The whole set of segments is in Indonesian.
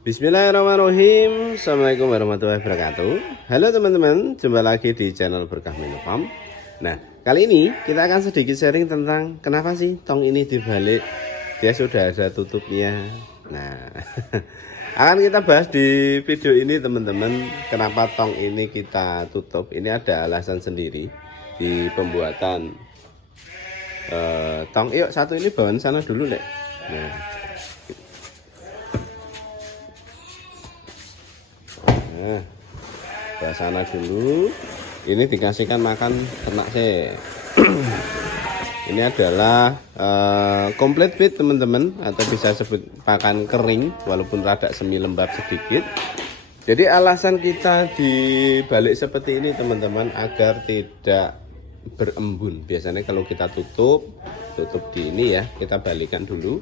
Bismillahirrahmanirrahim. Assalamualaikum warahmatullahi wabarakatuh. Halo teman-teman, jumpa lagi di channel Berkah Minopam. Nah, kali ini kita akan sedikit sharing tentang kenapa sih tong ini dibalik. Dia sudah ada tutupnya. Nah, akan kita bahas di video ini teman-teman. Kenapa tong ini kita tutup? Ini ada alasan sendiri di pembuatan tong. Yuk, satu ini bawaan sana dulu, Lek. Nah, ke sana dulu. Ini dikasihkan makan ternak sih. Ini adalah complete feed teman-teman, atau bisa sebut pakan kering walaupun rada semi lembab sedikit. Jadi alasan kita dibalik seperti ini teman-teman, agar tidak berembun. Biasanya kalau kita tutup di ini ya, kita balikan dulu.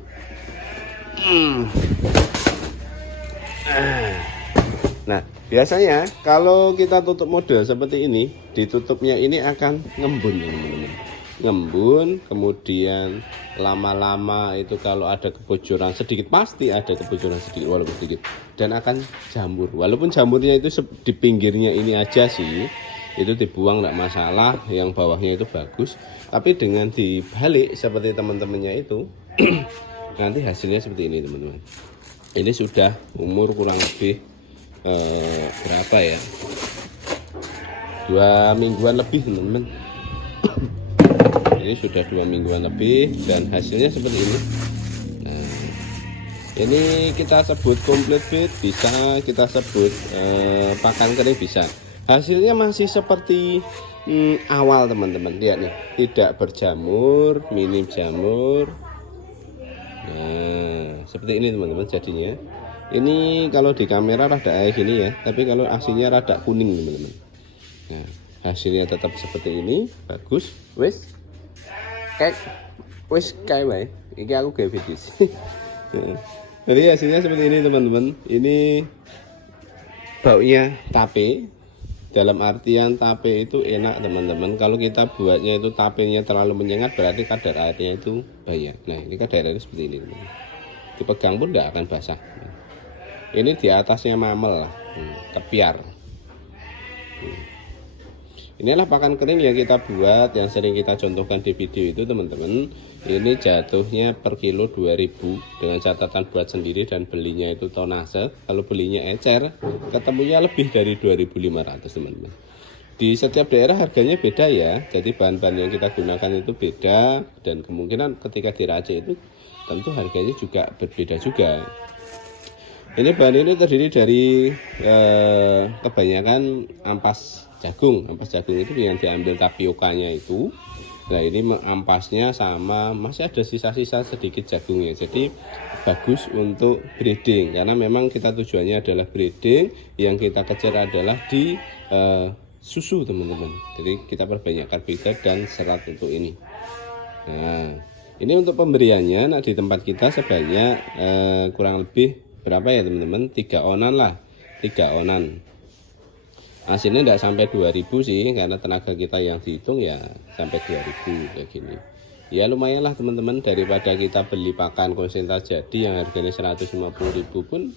Nah, biasanya kalau kita tutup model seperti ini, ditutupnya ini akan ngembun teman-teman. Ngembun, kemudian lama-lama itu kalau ada kebocoran sedikit, pasti ada kebocoran sedikit walaupun sedikit, dan akan jamur. Walaupun jamurnya itu di pinggirnya ini aja sih, itu dibuang enggak masalah, yang bawahnya itu bagus. Tapi dengan dibalik seperti teman-temannya itu nanti hasilnya seperti ini teman-teman. Ini sudah umur kurang lebih berapa ya, 2 mingguan lebih teman-teman. Ini sudah 2 mingguan lebih dan hasilnya seperti ini. Nah, ini kita sebut complete feed, bisa kita sebut pakan kering, bisa. Hasilnya masih seperti awal teman-teman. Lihat nih, tidak berjamur, minim jamur. Nah, seperti ini teman-teman jadinya. Ini kalau di kamera rada gini ya, tapi kalau aslinya rada kuning teman-teman. Nah, hasilnya tetap seperti ini, bagus. Wes kayak wae. Iki aku gawe video. Jadi hasilnya seperti ini teman-teman. Ini baunya tape. Dalam artian tape itu enak teman-teman. Kalau kita buatnya itu tapenya terlalu menyengat, berarti kadar airnya itu banyak. Nah, ini kadar airnya seperti ini teman-teman. Dipegang pun tidak akan basah. Ini di atasnya mamel lah, kepiar. Inilah pakan kering yang kita buat, yang sering kita contohkan di video itu teman-teman. Ini jatuhnya per kilo 2000 dengan catatan buat sendiri dan belinya itu tonase. Kalau belinya ecer, ketemunya lebih dari 2500 teman-teman. Di setiap daerah harganya beda ya, jadi bahan-bahan yang kita gunakan itu beda, dan kemungkinan ketika diracik itu tentu harganya juga berbeda juga. Ini bahan ini terdiri dari kebanyakan ampas jagung. Ampas jagung itu yang diambil tapiokanya itu. Nah, ini ampasnya sama, masih ada sisa-sisa sedikit jagungnya. Jadi bagus untuk breeding, karena memang kita tujuannya adalah breeding. Yang kita kejar adalah di susu teman-teman. Jadi kita perbanyak karbohidrat dan serat untuk ini. Nah, ini untuk pemberiannya. Nah, di tempat kita sebanyak kurang lebih berapa ya teman-teman, 3 onan lah, 3 onan. Hasilnya tidak sampai 2000 sih, karena tenaga kita yang dihitung ya sampai 2000 kayak gini. Ya lumayan lah teman-teman, daripada kita beli pakan konsentrat jadi yang harganya 150.000 pun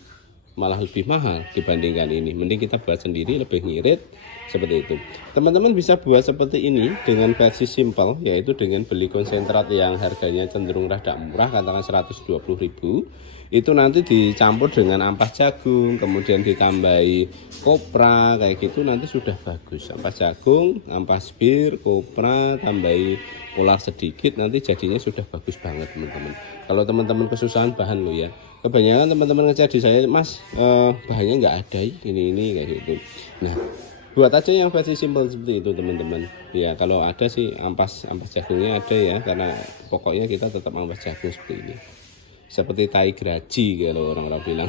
malah lebih mahal dibandingkan ini. Mending kita buat sendiri, lebih ngirit seperti itu. Teman-teman bisa buat seperti ini dengan versi simple, yaitu dengan beli konsentrat yang harganya cenderung rada murah, katakan 120.000. Itu nanti dicampur dengan ampas jagung, kemudian ditambahi kopra kayak gitu, nanti sudah bagus. Ampas jagung, ampas bir, kopra, tambahi polar sedikit, nanti jadinya sudah bagus banget teman-teman. Kalau teman-teman kesusahan bahan lo ya, kebanyakan teman-teman ngejar di saya, mas bahannya nggak ada ini kayak gitu. Nah, buat aja yang versi simple seperti itu teman-teman. Ya kalau ada sih ampas jagungnya ada ya, karena pokoknya kita tetap ampas jagung seperti ini. Seperti tai graji kalau orang-orang bilang.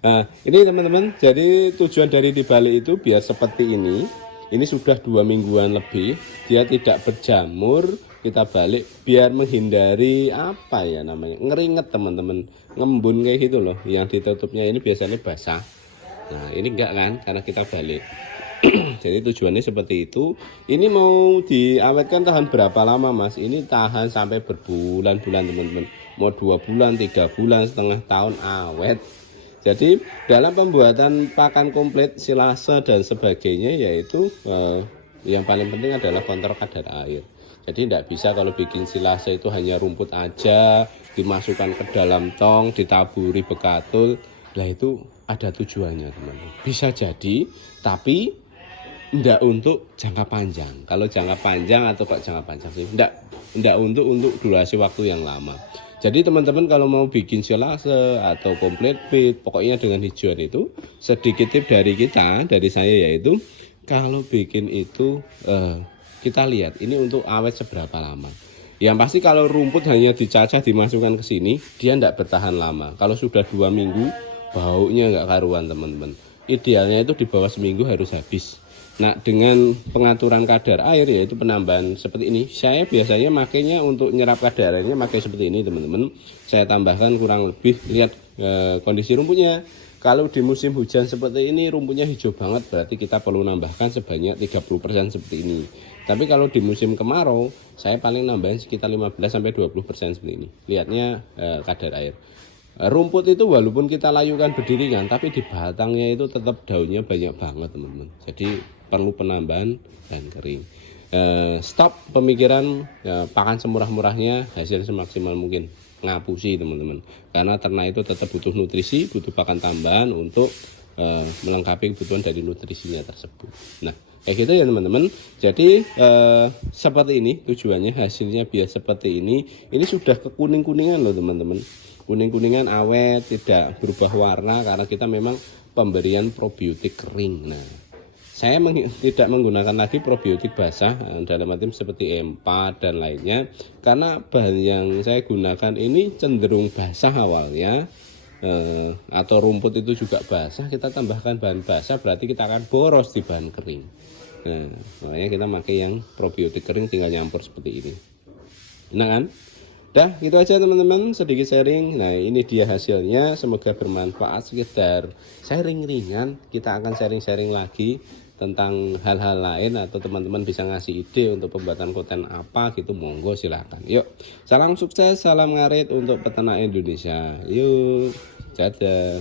Nah, ini teman-teman, jadi tujuan dari dibalik itu biar seperti ini. Ini sudah 2 mingguan lebih, dia tidak berjamur, kita balik biar menghindari apa ya namanya, ngeringet teman-teman, ngembun kayak gitu loh. Yang ditutupnya ini biasanya basah. Nah, ini enggak kan, karena kita balik. Jadi tujuannya seperti itu. Ini mau diawetkan tahan berapa lama mas? Ini tahan sampai berbulan-bulan teman-teman. Mau 2 bulan, 3 bulan, setengah tahun awet. Jadi dalam pembuatan pakan komplit, silase dan sebagainya, yaitu yang paling penting adalah kontrol kadar air. Jadi tidak bisa kalau bikin silase itu hanya rumput aja, dimasukkan ke dalam tong, ditaburi bekatul. Lah itu ada tujuannya teman-teman. Bisa jadi, tapi tidak untuk jangka panjang. Kalau jangka panjang atau kok jangka panjang sih? Tidak untuk durasi waktu yang lama. Jadi teman-teman kalau mau bikin silase atau komplit feed, pokoknya dengan hijauan itu, sedikit tip dari saya yaitu, kalau bikin itu kita lihat ini untuk awet seberapa lama. Yang pasti kalau rumput hanya dicacah dimasukkan ke sini, dia tidak bertahan lama. Kalau sudah 2 minggu, baunya nggak karuan teman-teman. Idealnya itu di bawah seminggu harus habis. Nah, dengan pengaturan kadar air yaitu penambahan seperti ini, saya biasanya makainya untuk nyerap kadar airnya pakai seperti ini teman-teman. Saya tambahkan kurang lebih, lihat kondisi rumputnya. Kalau di musim hujan seperti ini rumputnya hijau banget, berarti kita perlu nambahkan sebanyak 30% seperti ini. Tapi kalau di musim kemarau, saya paling nambahin sekitar 15-20% seperti ini. Lihatnya kadar air. Rumput itu walaupun kita layukan berdirikan, tapi di batangnya itu tetap daunnya banyak banget teman-teman. Jadi perlu penambahan dan kering. Stop pemikiran pakan semurah-murahnya, hasil semaksimal mungkin. Ngapusi teman-teman, karena ternak itu tetap butuh nutrisi, butuh pakan tambahan untuk melengkapi kebutuhan dari nutrisinya tersebut. Nah kayak gitu ya teman-teman. Jadi seperti ini tujuannya, hasilnya biar seperti ini sudah ke kuning-kuningan loh teman-teman, kuning-kuningan awet, tidak berubah warna karena kita memang pemberian probiotik kering. Nah saya tidak menggunakan lagi probiotik basah dalam arti seperti E4 dan lainnya, karena bahan yang saya gunakan ini cenderung basah awalnya, atau rumput itu juga basah, kita tambahkan bahan basah berarti kita akan boros di bahan kering. Nah makanya kita pakai yang probiotik kering, tinggal nyampur seperti ini. Nah kan, dah gitu aja teman-teman, sedikit sharing. Nah ini dia hasilnya, semoga bermanfaat, sekedar sharing ringan. Kita akan sharing-sharing lagi tentang hal-hal lain, atau teman-teman bisa ngasih ide untuk pembuatan konten apa gitu, monggo silahkan. Yuk, salam sukses, salam ngarit untuk peternak Indonesia. Yuk, dadah.